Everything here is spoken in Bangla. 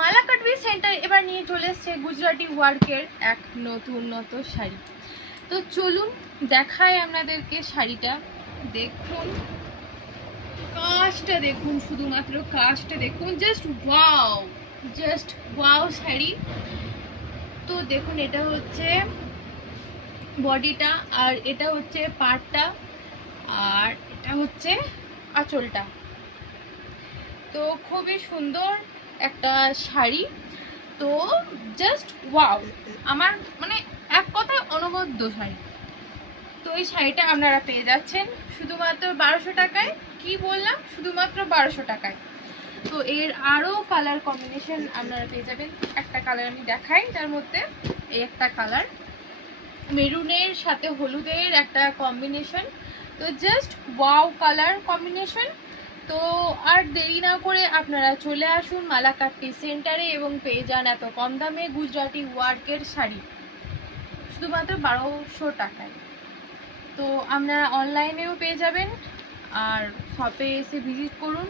মালাকাট সেন্টার এবার নিয়ে চলে এসছে গুজরাটি ওয়ার্কের এক নতুন শাড়ি। তো চলুন দেখাই আপনাদেরকে শাড়িটা। দেখুন কাজটা দেখুন, শুধুমাত্র কাজটা দেখুন, জাস্ট ওয়াও শাড়ি। তো দেখুন এটা হচ্ছে বডিটা, আর এটা হচ্ছে পাড়টা, আর এটা হচ্ছে আঁচলটা। তো খুবই সুন্দর একটা শাড়ি। তো জাস্ট ওয়াও, আমার মানে এক কথায় অনবদ্য শাড়ি। তো এই শাড়িটা আপনারা পেয়ে যাচ্ছেন শুধুমাত্র 1200 টাকায়। কি বললাম, শুধুমাত্র 1200 টাকায়। তো এর আরও কালার কম্বিনেশন আপনারা পেয়ে যাবেন। একটা কালার আমি দেখাই, তার মধ্যে এই একটা কালার মেরুনের সাথে হলুদের একটা কম্বিনেশন। তো জাস্ট ওয়াও কালার কম্বিনেশন। তো আর দেরি না করে আপনারা চলে আসুন মালাকাট সেন্টারে এবং পেয়ে যান এত কম দামে গুজরাটি ওয়ার্কের শাড়ি শুধুমাত্র 1200 টাকায়। তো আপনারা অনলাইনেও পেয়ে যাবেন, আর শপে এসে ভিজিট করুন।